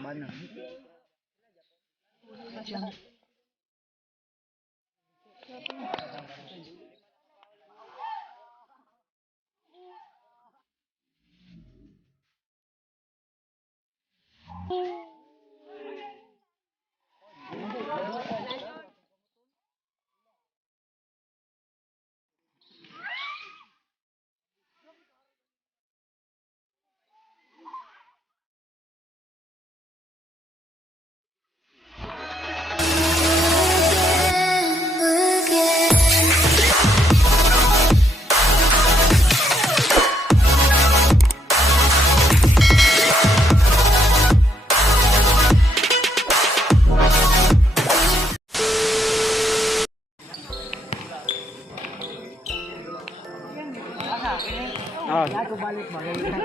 Mana? Oh.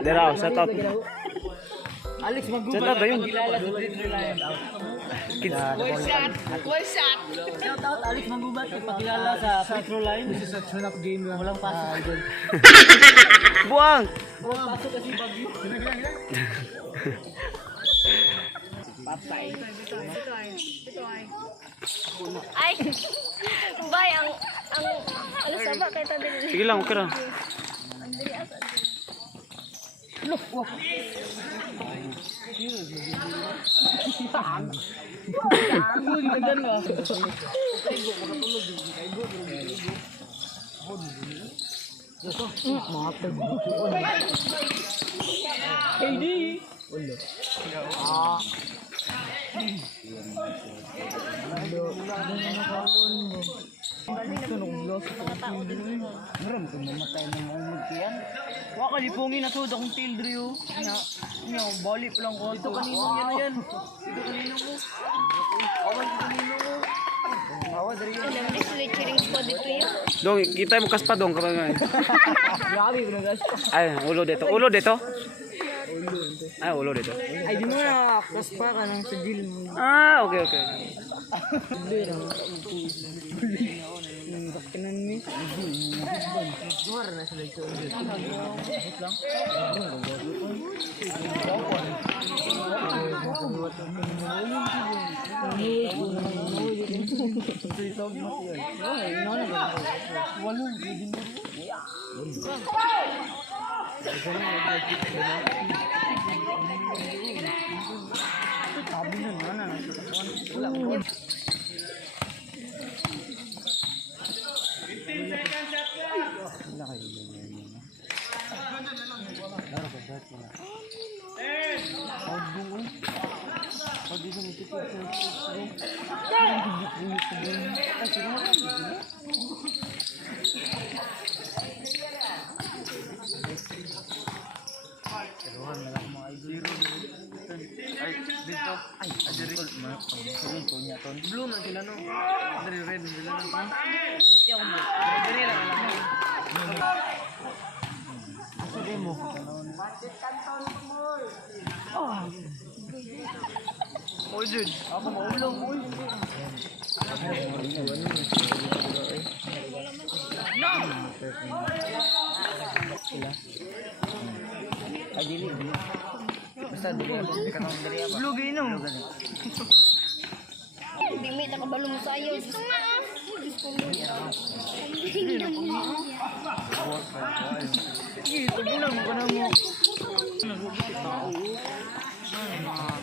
Deraw, set up. Alex mag-google. Set up ba yun? One shot. Shout out Alex mag-google. Pagkilala sa Petro Line. This is a tune-up game lang. Walang pasok. Buang! Walang pasok kasi bagyo. Patay. Ay. Bay ang alas saba kay ta din. Sige lang, okay lang. Look, wah. Waka lipungin na to, dakong tail driyo. Nya, bali pa lang ko. Ito kanino niya na yan. Ito kanino ko. Awan ko kanino ko. Awan driyo. Alam ni sila cheering squad dito yun. Dong, kita mo kaspa dong kapag nga. Grabe bro guys. Ay, ulo dito. Ulo dito. Ay, ulo dito. Ay di mo na kaspa ka ng sigil mo. Ah, okay, okay. Hindi lang. Kakinan mi. Luar na sila ito. Blue man sila no. Dari red sila no. Hindi ako mo. Dari lang alam mo. Sa demo. Oh, dude. Ako maulong mo. No. Ay dili. Basta dili kanang dari apa. Blue gino. Hindi may nakabalo mo sa iyo. Ito mo lang ka na mo.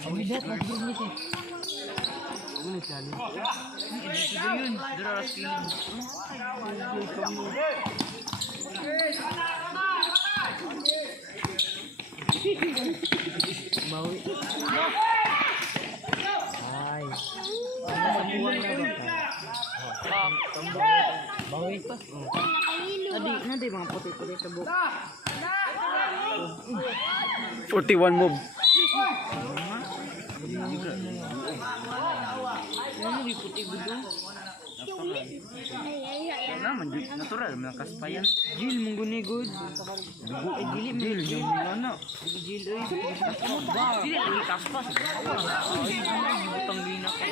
Ang bigat na bigat ni. Ano sali? Ito yun, dara feeling. Bawi. Ay. Sa buwan na rin. Bawi pa. Nadi mga puti-puti sa buhok. 41 move. Ano di puti gudo? Naman natural mga kaspayan. Jil mong gunigod. Ay dili mo jil ano? Jil oy. Dili ang kaspas. Ay butang lina ko.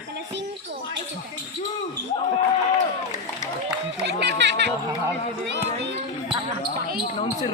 Kala 5. Ay, Announcer.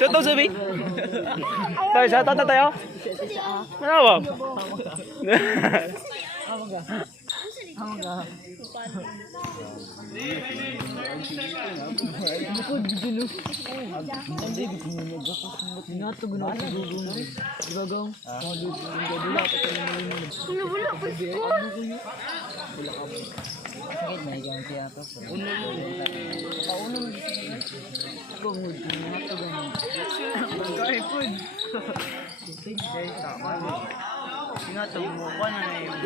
Shout out sabi. Tayo, shout out na tayo. Ano ba? Singatag mo pa na yung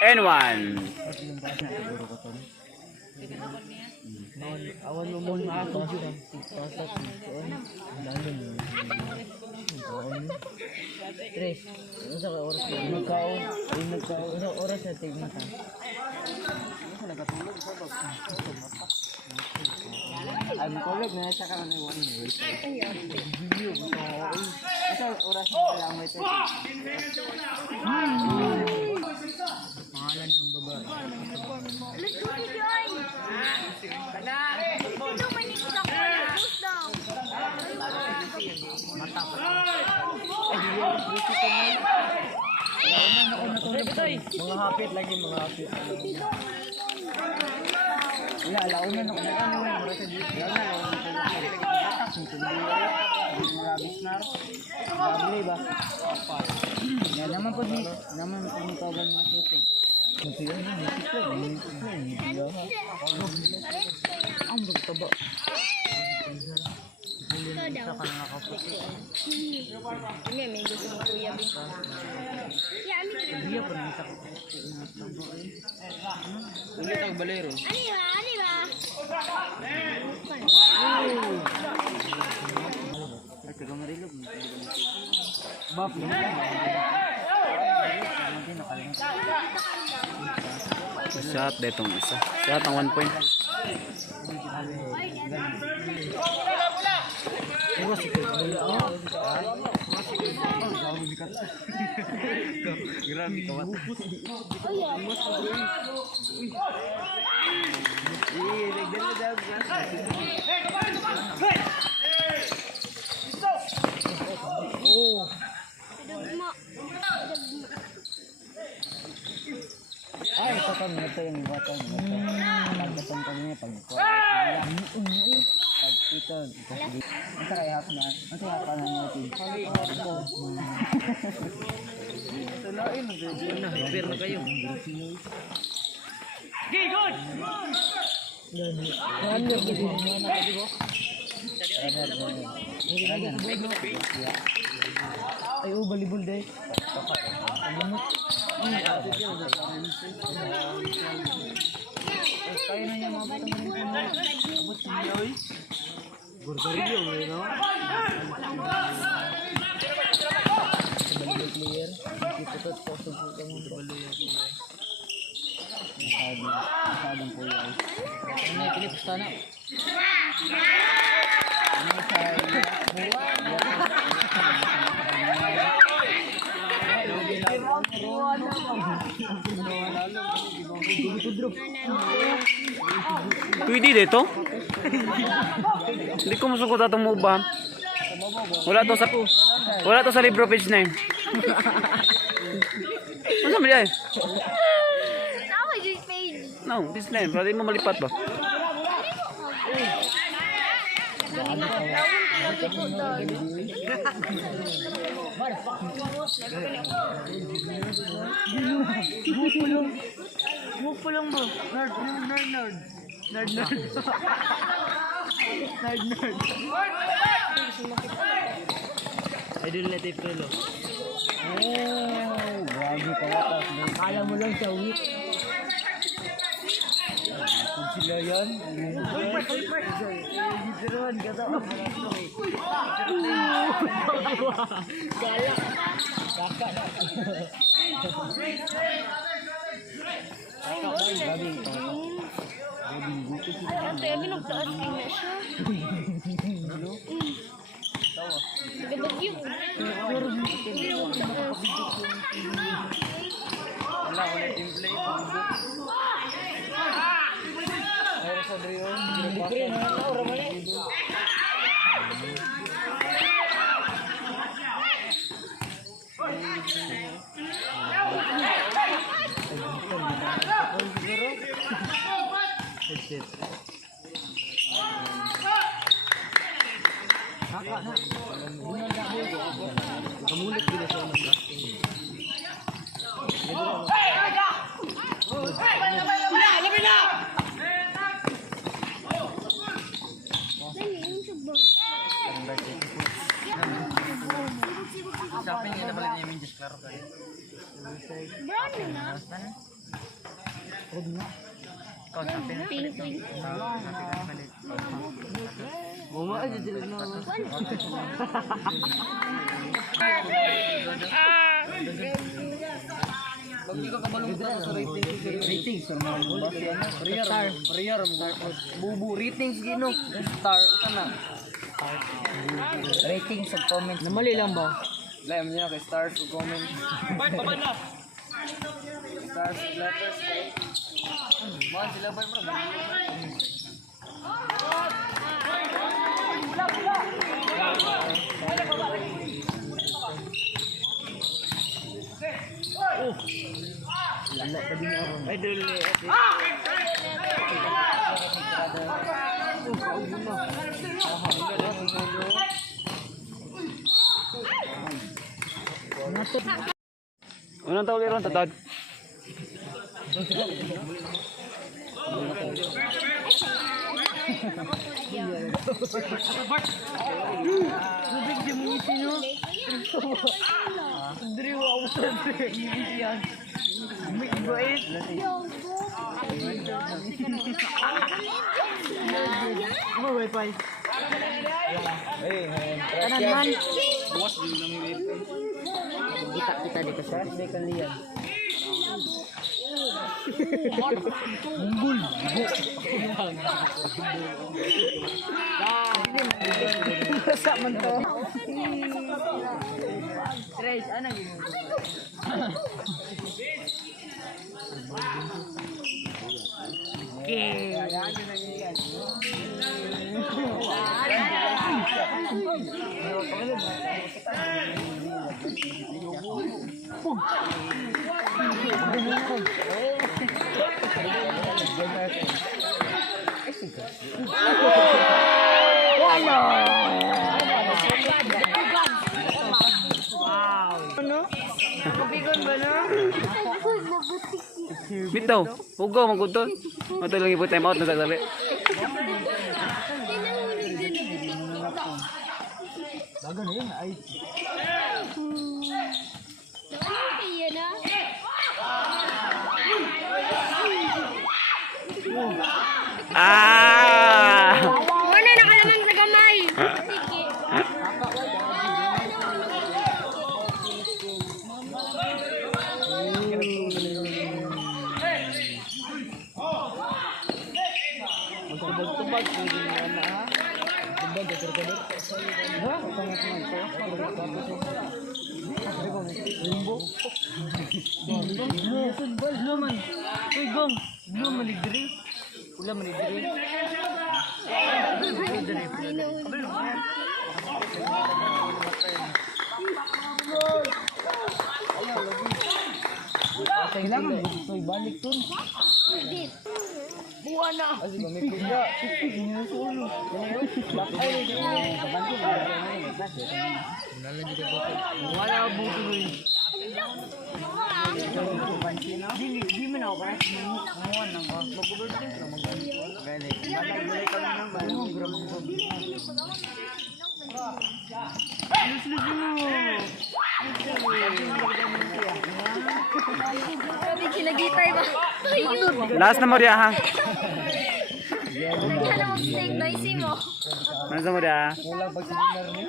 N1. awan mo muna ako. Tres. Ano sa oras ko? Nagkao. Ano oras na tignan ka? Nagkatulog sa bag. Ay, makulog na sa kanan ng one way. Video mo to. Ito oras na lang may ito. Pangalan ng babae. let's go to join. Ito manis ako. Push daw. Mata pa. Ay, busi ko na. Ako natulog ko. Mga hapit lagi, mga hapit. Wala, launan ako na ano. Mura sa dito. Wala, launan ko na. Atak, mga bisnar. Mabili ba? Yan naman po ni. Naman po ni Togal mga suti. Ang bagtaba. Ito daw. Sa kanang nakaputi. May gusto mo kuya. Yeah, Dia pa rin sa kaputi. Ulit ang balero. Ano ba? Ano ba? Ay, taga marilog. Bap, yun lang. Shot detong isa. Shot ang 1 point. Grabe ka ba? Ay, ito kan ito yung bata mo. Pagkatong kami pagkuha. Pag ito, ang kaya hap na. Ang kaya pa na natin. Tulain mo na. Hyper na kayo. Okay, good. Yan yung gid mo na kadibo. Ay, balibol day. Kaya na yung mga abot sa biyoy. Burgarilyo mo yun, no? Balibol player. Iputot po sa buka mo. Masyadong kuya. Ano Ini pustana. Pwede dito? Hindi ko masukot atong mubam. Wala to sa libro page 9. Ano ba yan? Ako yung page. No, page 9. Pwede mo malipat ba? Mupulong mo. Nerd. Idol na tape pelo. Oh, grabe ka yata. Akala mo lang siya weak. Kung sila yan. Gitron, gata. Galak. Kakak na. Alam tayo, pinagtaas kayo na siya. Gabagyo. Wala team play. Ayos sa Drion. Dikre na ito, ramay. Kamulit din sa mga. Shopping kita balik niya minjes klaro kayo. Brown na. Kau shopping na balik. Mama aja jelek na. Pag ka kabalong ka sa ratings normal ba? Prayer bubu ratings gino. Star kana. Ratings sa comments. Namali lang ba? Layam niya kay stars o comment. Bye, baba na. Stars letters. Man sila ba bro? Idol Unang tawag iron tatad. Nubig di mo sino? Andri wa ako sa yan. May bait. Mo wifi. Kanan man. Buwas din nang wifi. Kita dito sa kalian. Unggul. Sa man to. Tres, ano gini? Okay. Bitaw, hugaw magudto. Mato lang ipo time out na sagdali. Bago na yun ay. Kaya na. Wala nakalaman sa gamay. Sige. tubag-tubag kung hindi na ha. Tubag ka trikador. Ha? Pangat man ko. Limbo. Blue man. Uy, gong. Blue man ligdiri. Pula man ligdiri. Kailangan gusto ibalik tun. Buwan na. Kasi may kuya. Sinusulo. Bakay. Kabanti na. Wala buto rin. Di man ako para mamuan ng mag-birthday na mag-galit. Balay ka lang ng balay. Sabi kinagitay ba? Last na mo diya ha. Nagkala mo steak, noisy mo. Ano sa mo diya? Wala pag sininar niya.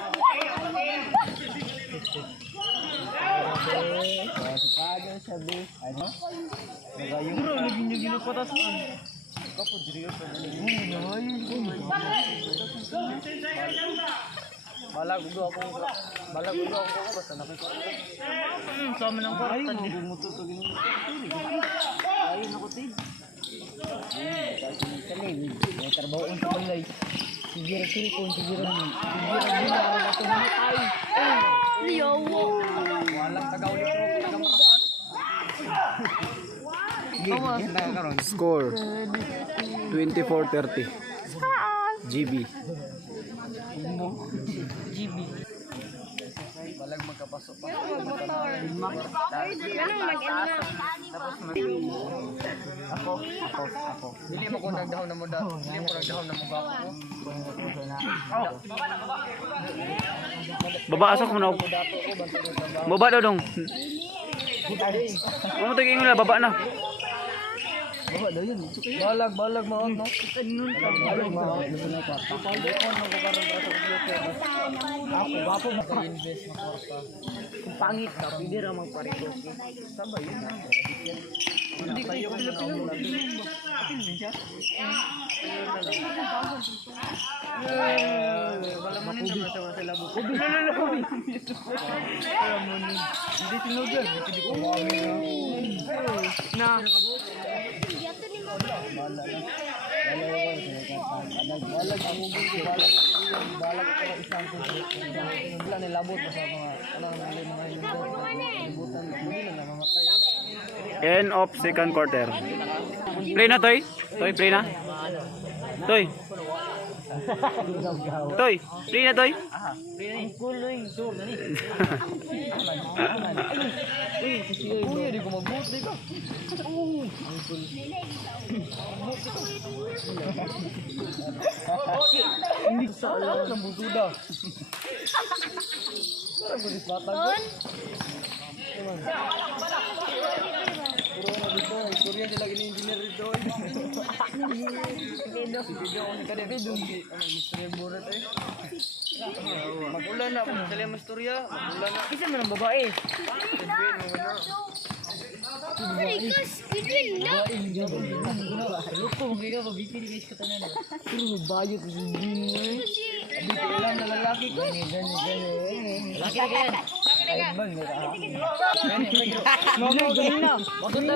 Paano sabi? Ano? Nagayong. Bro, lagi niyo ginapatas mo. Kapo, diri ka pa. Balag ulo ako basta nakita. Sama ng kwarta. Ay, gumututugin mo. Ay, nakutid. Kalim, may trabahoon sa balay. Siguro silikon, siguro ako namatay. Liyawo. Walang tagauli pro, tagamarasan. Score 24-30 GB. GB. Balag magkapasok pa. Anong mag-end na? Tapos ako. Dili mo ko nagdahon na mo da. Dili mo nagdahon na mo ba ako. Baba asok mo na. Baba daw dong. Ano tingin mo na baba na. Baba daw yun. Balag maon no. Kanun ka. Balag maon. Ako gapo mag-invest na kwarta. Kung pangit ka, pwede ra magparito. Sabay yun. Hindi kayo pila-pila. Wala man nito sa sila buko. Hindi tinugyan. Hindi ko na. Balag ang mungkin ko balag ako isang ko wala nilabot sa mga mga libutan hindi na namamatay. End of second quarter. Play na Toy. Toy play na. Toy. Toy, play na Toy. Kuloy sur ni. Kuya di ko magbut di ka. Hindi sa alam ng butuda. On? Korea sila gini engineer dito. Video on ka dito. Mr. Borat eh. Magulan na sila masturya. Magulan na. Isa man ang babae. Rikas, Edwin na. Luto mo kaya ka bikini guys ka tanan. Pero bayot hindi. Dito lang na lalaki ko. Gani. Laki yan. Ay bang nila. Mama ganina. Maganda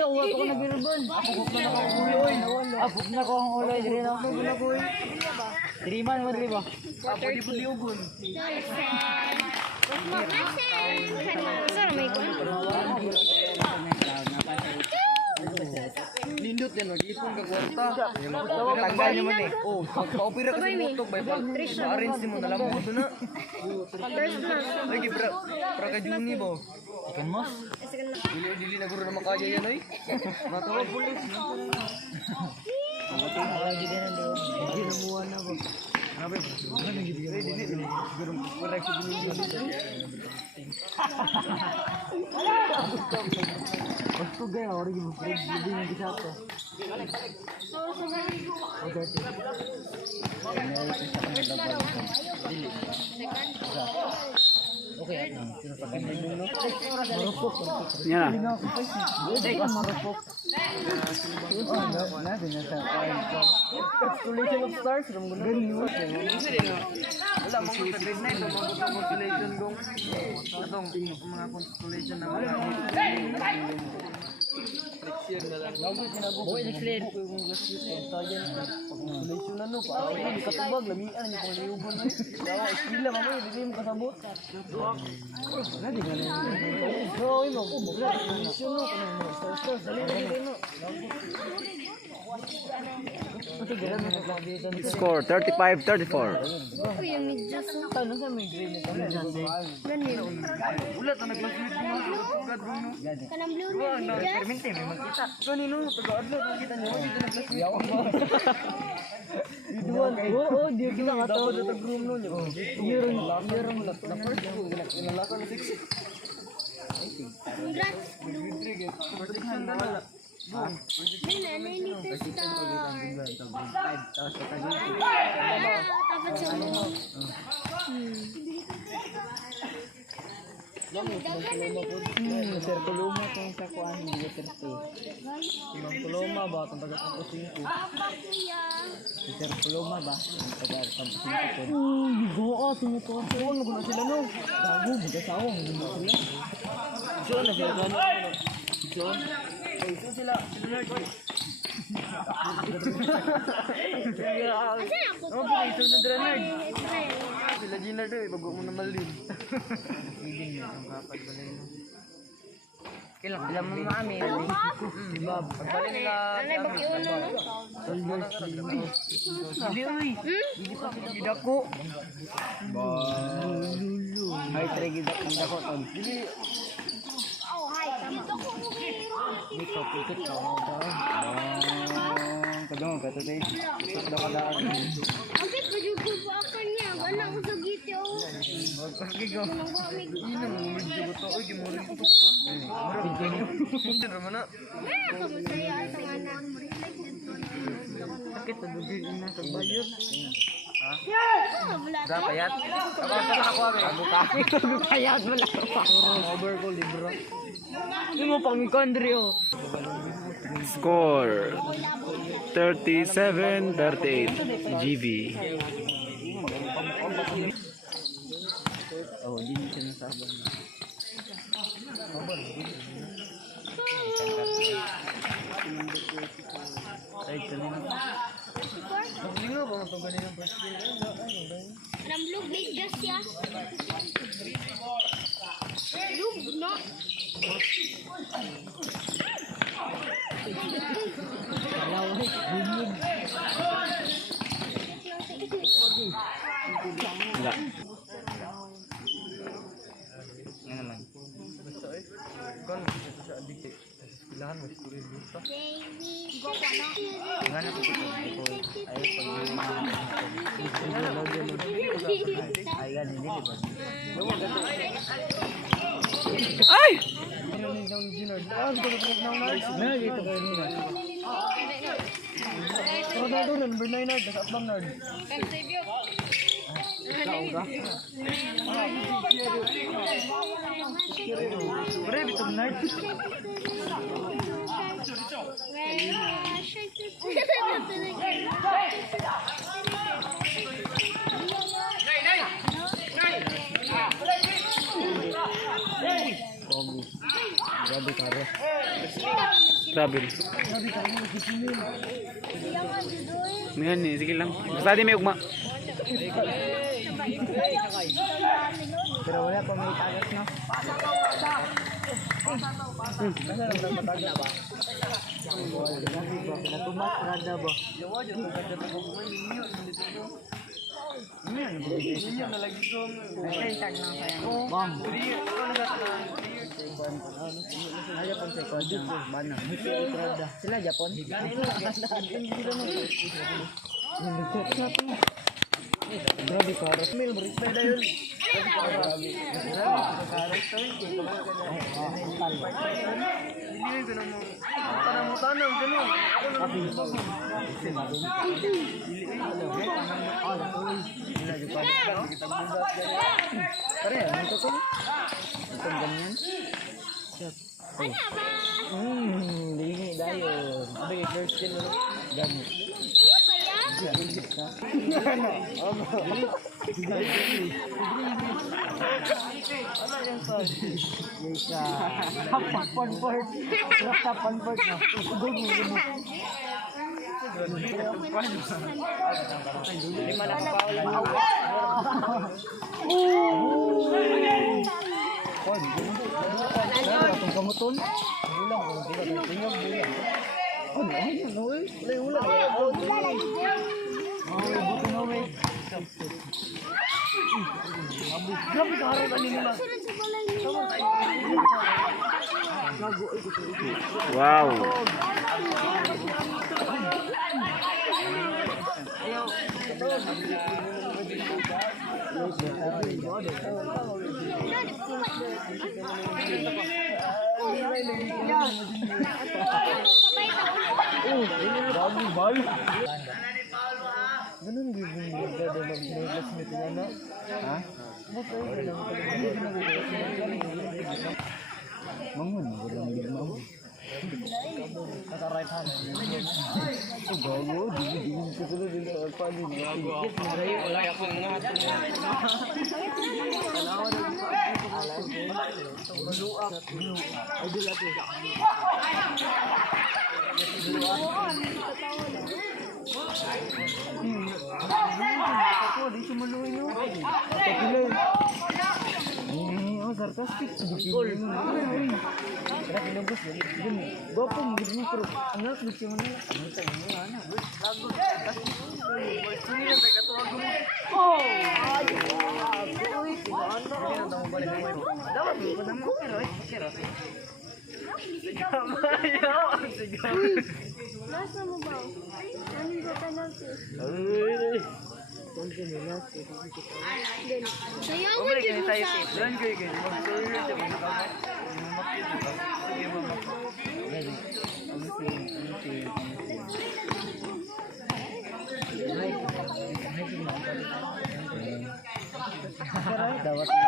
na uwa ko na birbon. Ako ko na ako uloy. Ako na ko ang uloy dire na ako na ko. Diri man mo diri ba? Ako di puliugon. Saan may kuwan? Nindot yan, mag-ipon ka kwarta. Tanggal nyo man eh. Oh, pa-opera ka sa motok, bay pa. Ma-arrange mo, nalam mo ito na. First month. Lagi, pra ka Juni ba? Second month? Dili na guro na makaya yan, oy. Matawa, pulis. Lagi din ang loob. Hindi na muha na ba? Ano ba? Dili. Guro, correct sa Juni. Gusto gaya, orang ibu lebih yang bisa apa? Okay, marupok. Yan na. Marupok. Constellation of stars. Wala mong grade 9. Constellation kong atong mga constellation na mga boy, next constellation na no. Hindi katubag. Lamian. Hindi pang liuban na. Dawa, iskila ka mo. Hindi mo kasabot. Hindi nga na. Oo, imo. Constellation no. Stars. Dali no. Score 35-34. Ako yung medyas. Ano sa may grade na Ganun. ulat na nag-classmate mo. Kanang blue na medyas. Permente, may magkita. Kanino, taga-adlo. Kita niyo, dito nag-classmate. Biduan. Oo, di kita katawad sa tag-room nun. Year na first ko. Inalaka na 6. Congrats. Protection na wala. Nina, nini star. Tapos sa tag-room. Tapos sa mo. Sir Kuluma kung sa kuan hindi ka terti. Imang Kuluma ba itong taga-Campo 5? Sir Kuluma ba? Taga-Campo 5 po. Gigo tumutuwa sila. Ano guna sila no? Gago, mag-asawa. Ano guna sila? John na sila gano. John? Ay, ito sila. Sila na. Asan ako Oh, ito na Drenard. Sila Gina daw, bago mo na malin. Feeding niya ang kapag balay mo. Kailan mo mami. Diba, pagbalik nila. Nanay, bakiuno no? Hindi, uy. Hindi pa kita gidako. Ay, try gidako. Hindi. Oh, hi. Dito ko. Hindi ka, pikit ka. Kadang ka, tatay. Pikit daw ka daan. Bakit pajugo pa ako niya? Wala ko sa gito. Pagkigo. Nang gumig. Ina mo, medyo buto. Uy, gimurin ko. Hindi naman na. Kaya ako masaya sa anak. Sakit, nabugin ina sa bayot. Wala Da, payat. Ako, Abu payat mo lang. Over ko, libro. Hindi mo pang ikondri, oh. Score 37-38. GV. Oh, hindi siya nasabang. Ay, kanina. Hindi nga ba itong kanina first game? Anong blue medyas siya? Blue, no? Wala. Yan naman. Basta eh. Kan, ito sa adik eh. Ilahan mo, siguro yung lupa. Baby, go pa na. Gana ko ito. Ay, ay, gan, hindi ba? Ay! Ito kayo nila. Ronaldo, number 9 nard. Nasa atbang nard. Pre, bitong nard. Grabe karo. Grabe. Ngayon eh, sige lang. Basta di may ugma. Pero wala pa may tagas no. Nasa lang matagal ba? Natumas rada ba? Yawa jud ko kada ko ko ninyo dito. Ninyo na lagi ko. Ay tag nang sayang. Bang. Ayo pang sa kwadyo bana. Sila Japon. Grabe ka, Rasmil, balik na yun. Dini dayon. Abi first skin mo. Gani. Iyo pa yan? Tapan part. Tapan part na. Lima na Itong kamuton. Ulang ko dito ng tingog dili. Ano ayun no eh. Ulang. Buto no eh. Grabe ka rin ani nila. Wow. Ganun din yung gada mag-classmate niya na. Ha? Mangun, walang bigma. Naka-right hand. Gago, di ko sila din sa pali. Wala akong nga. Ako, di sumuloy no. Takilan. Oh, sarcastic. Cool. Kaya kinubos yun. Gopo, magiging pro. Ang lakas, gusto mo na. Ang tayo mo, ano. Lago, sarcastic. Sino na tayo katuwag mo? Oh! Uy, ano? Hindi na balik mo ito. Dapat mo pa naman. Kero. Sigaw. Sigaw. Nasa mo ba? Anong ba ka natin? Sayawan Bumalik din na mo tayo sa... safe. Doon kayo kayo. Mag-sorry na siya. Mamakit ba? Sige mo ba? Ready. Dawat na.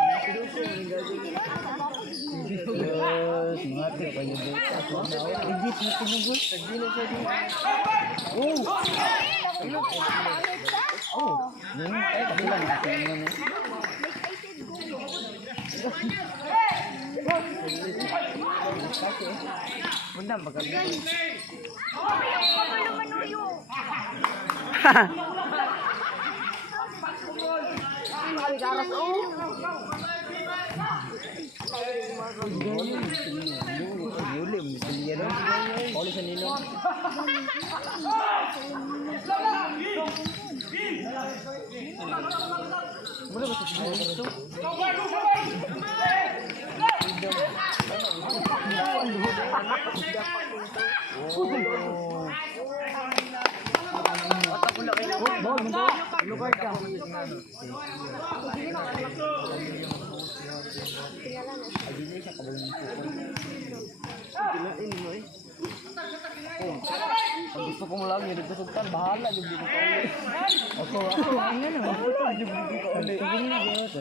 Mati kayo dito. Legit na tinugol. Tagdino siya dito. Oh! Yung ay kabilang natin yun eh. Bunda ba kami? Gusto ko mo lang yung kusugtan, bahala yung dito ko. Ako, ang ano, ako yung dito ko. Sige na dito,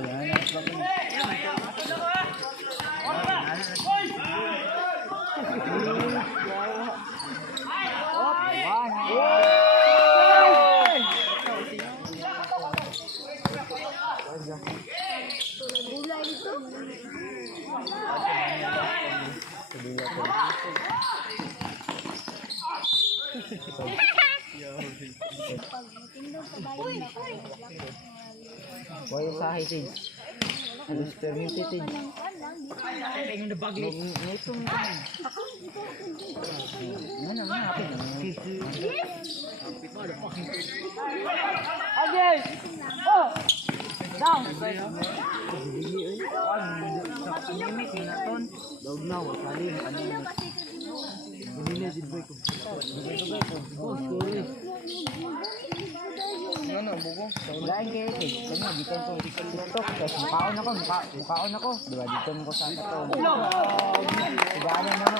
Gulay dito? Why yung sahay, Tid? Alas permiti, Tid. Walang Ito mo naman. Ano na, happy na. Agay! Oh! Down! Limit na ton. Dog na, wasali. Ano yun? Ganila, Tid Boy ko. Oh, sorry. Ano, bugo. Lain kayo eh. Kanya, dito ko TikTok. Tapos mukhaon ako. Diba, dito ko sa ito. Gaanan na mo.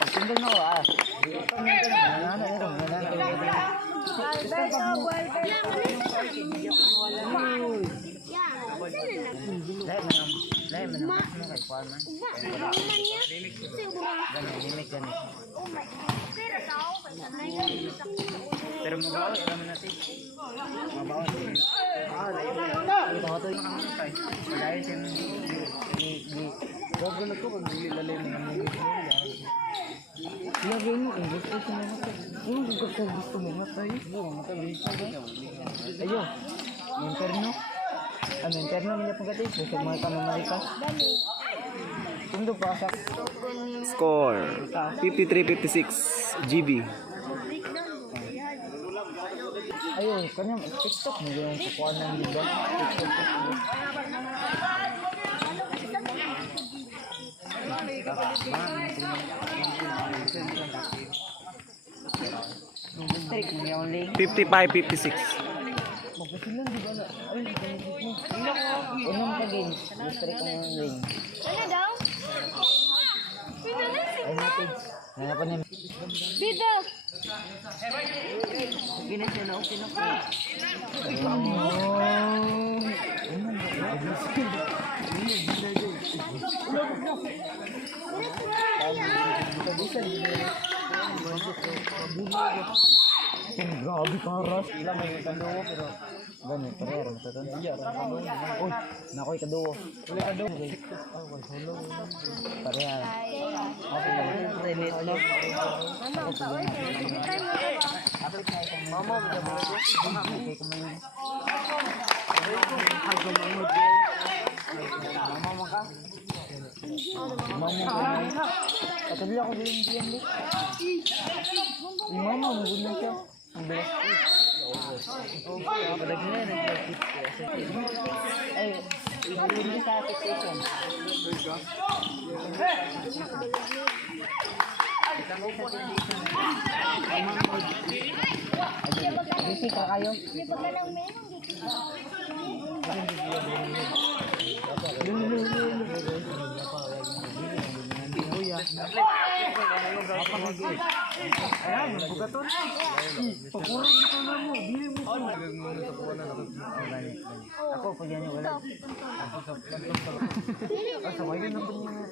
Pagsundan mo, pero mabawa, alam natin. Mabawa. Ito ko yung kamatay. Dahil siya wag na ko pag nilalay mo ng mga lagi mo, gusto ko na matay. Gusto mo matay. Ayo, interno. Ano, interno niya pagkatay. Gusto mo ito na marikas. Tundo pa sa Score 53-56 GB. ayun, kanya TikTok mo yung kukuha ng liba. Strict mo yung link. 55-56. Magkasilan, di ba na? Ay, unang pagin. Strict mo yung link. Ano daw? Ay, natin. Nanapan niya. Bida! Okay na siya na, okay na po. Grabe karas. Ilang may kaduo pero ganun, parero matatansya. Uy, nakoy kaduo. Uli kaduo. Pareha. Okay lang. Renit no. Mama, okay kumain. Mama ka. Mama. Patuloy ako din diyan din. Mama, magulong siya. Ang bilis. Palag na yan. Ay, hindi sa application. Busy ka kayo? Ayan, bugaton. Pakurang ito na mo. Dili mo ko. Ako, pag yan yung wala. Sawayan na po niya.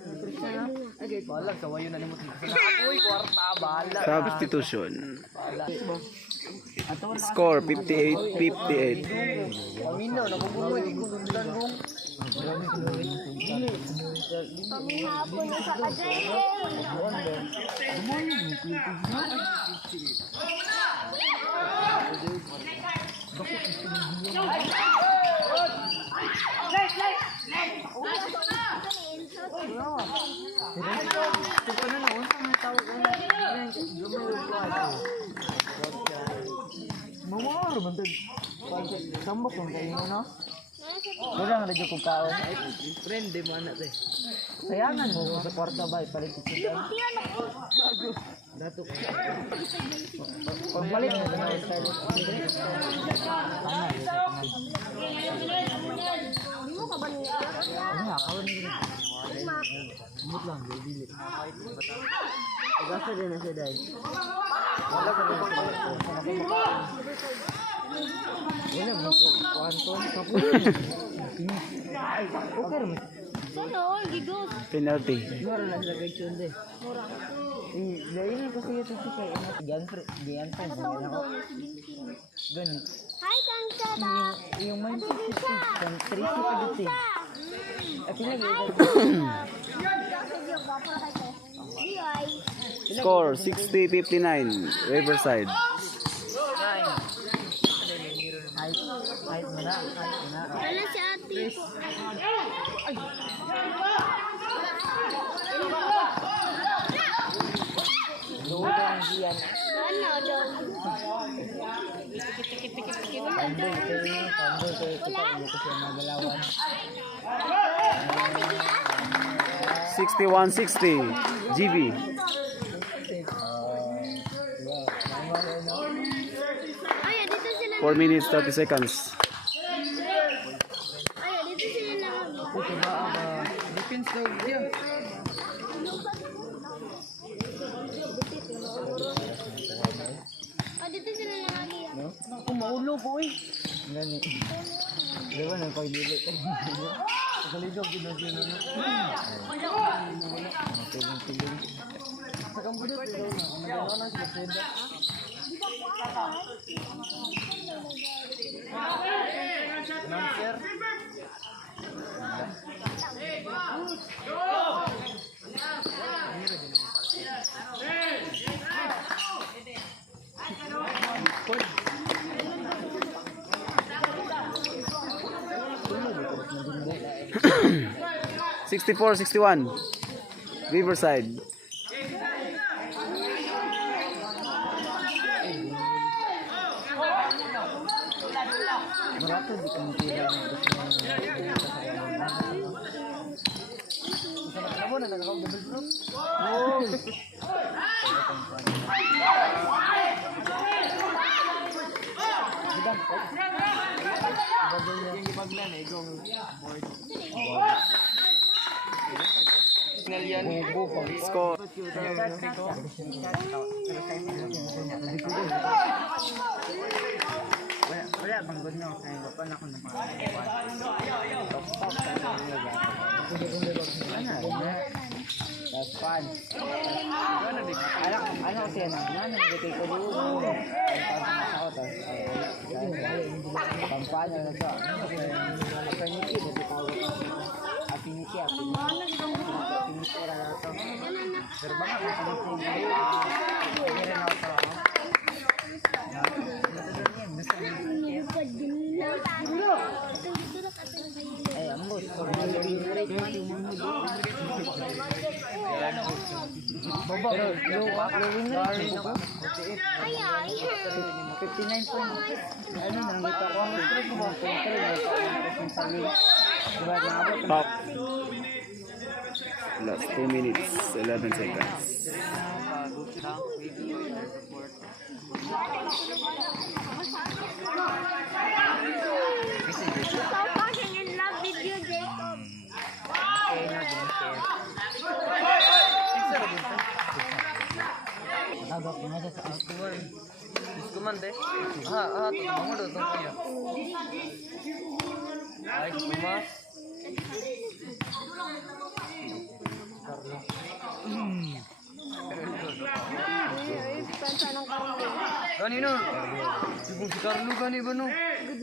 Ay, wala. Sawayan na ni mo. Uy, kwarta. Bahala. Substitution. Score 58-58. Pamina, nakubuhay. Hindi ko nundan mo. Pamihapon na sa kajay. Mawar, bantag. Sambok yung kayo, no? Wala nga radyo kong kaon. Friend, di mo anak eh. Sayangan mo sa kwarta ba, palit ito. Dato. Pagbalik mo na yung style. Ano ka ba niya? Ano nga, kawan nyo. Umot lang, dili. Pag-asa din na siya dahil. Wala ka din sa wala mo ko kuanton sa puno. Ay, okay rin. Sana all gigot. Penalty. Mura na sila kay Chunde. Dahil na kasi ito si kay Dian pa sa ako. Ganun. Hi, Kansada. Yung man sa kan 3 sa dito. At lagi Score 60-59 Riverside. Ay, muna. Wala si ate. Doon diyan. Ano daw? Pandoy kayo kita mo kasi magalawan. 61-60 GB. Ay, dito sila 4 minutes 30 seconds. Ay, dito sila lang. Ito ba defense daw dia. Dito sila lang. No? Ako maulo po eh. Gani. Di ba nang pagdili? Kaligaw gina sila no. Tiling-tiling. Sa kambudo pero na. Magalaw na sila seda. Nancer. 64-61. Riverside. Barato di kami tira. Ano na nagkakaulit bro? Oh. Score. Wala bang good nyo sa iyo pa na ako ng mga that's fun. Ano kasi yan? Ano nagkikay ko doon? Ako to. Pampano na to. Apiniki, dito tawag ko. Apiniki. Apiniki na to. Pero baka apiniki. Meron ako to. Ay, ambos. Pero yung win rate ko. 59 point. Ano nang kita ko ang stress mo kung Top. Last 2 minutes 11 seconds. In love with you, Jacob. Agak punya sa Askuman. Askuman deh. Tunggu ya. Ay, Mas. Gani no. Si Carlo gani ba no? Good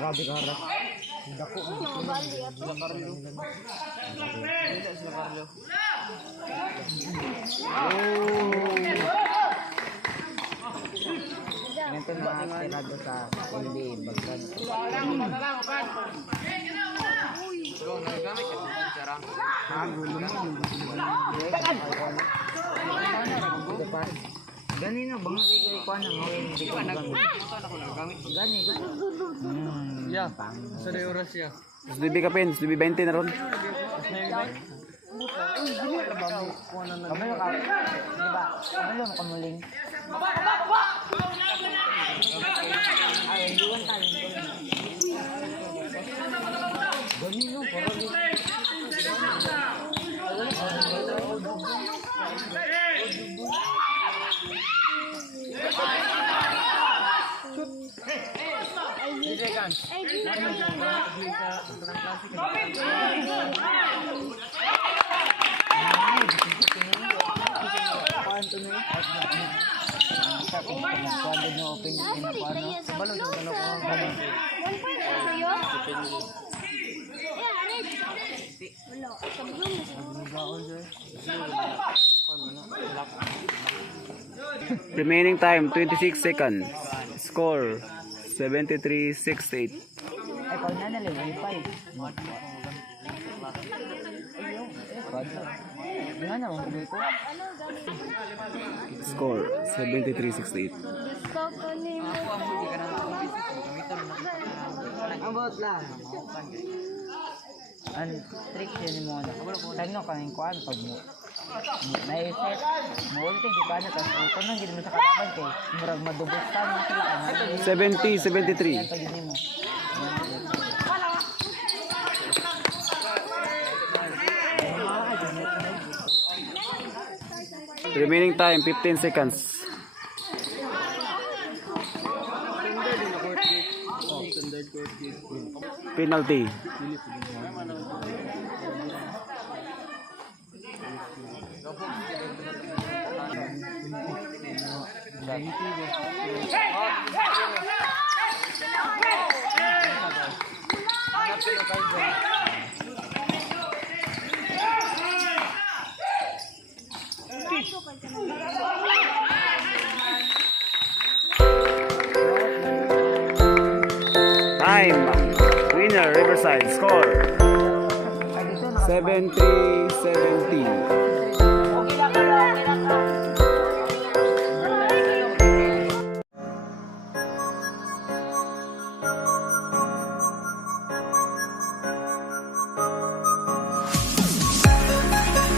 Grabe ka harap. Dako ang sila Carlo. Sila Carlo. Ito na tirado sa hindi bagkan. Bro, nagamit ka sa sarang. Gulo mo. Gani na bang kay kuan na hindi ko nagamit. Gani ko. Ya, sa oras ya. Libi ka pins, libi 20 na ron. Kamay ka. Di ba? Kamay mo kamuling. Ay, diwan tayo. Gani no, parang Remaining time 26 seconds. Score 73-68. ay pag nanalay, wifi. Nga na, ang kubi ko. Score 73-68. Gusto ko ni mo. Abot lang. Ang trick yun mo na. Saan kaming kuhan pag mo na-set, mo-ulti di ka na, tapos ito nang gini mo sa kalaban kay murag madubos ka mo sila. 70, 73. Ito gini mo. Remaining time 15 seconds. Penalty. Time. Winner Riverside score 70-70.